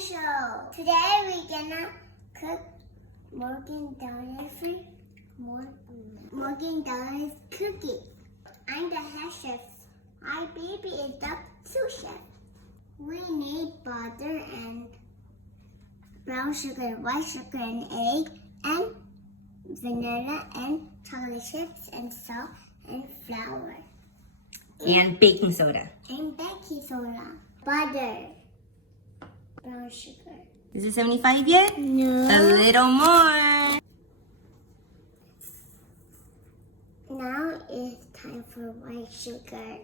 show. Today we're gonna cook Morgenthaler's cookies. I'm the head chef. My baby is the sous-chef. We need butter and brown sugar, white sugar, and egg, and vanilla, and chocolate chips, and salt, and flour. And baking soda. And baking soda. Butter. Brown sugar. Is it 75 yet? No. A little more. Now it's time for white sugar.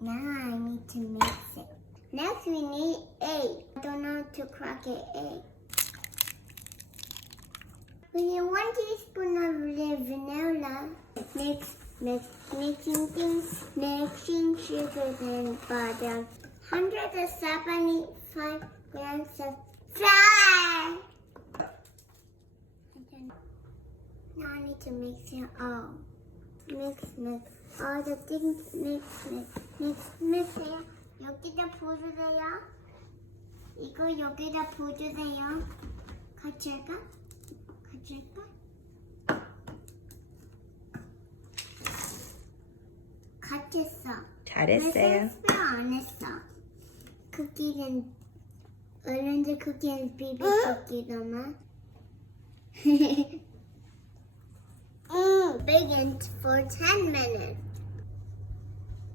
Now I need to mix it. Next we need egg. I don't know how to crack an egg. We need 1 teaspoon of vanilla. Mixing sugar and butter. 175 grams of flour. Now I need to mix it all. Mix. All the things mix. 여기다 부어주세요. 이거 여기다 부어주세요. 같이 할까? 같이 했어. 잘했어요. 스프레 안 했어. 쿠키는 어른들 쿠키는 비비 쿠키더만. Bake it for 10 minutes.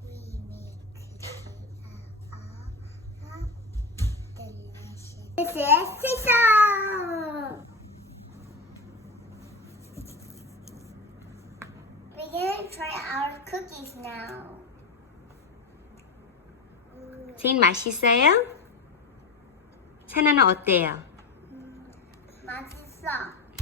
We make cookies delicious. This is Senah. We're gonna try our cookies now. 제인 맛있어요? 세나는 어때요? 맛있어.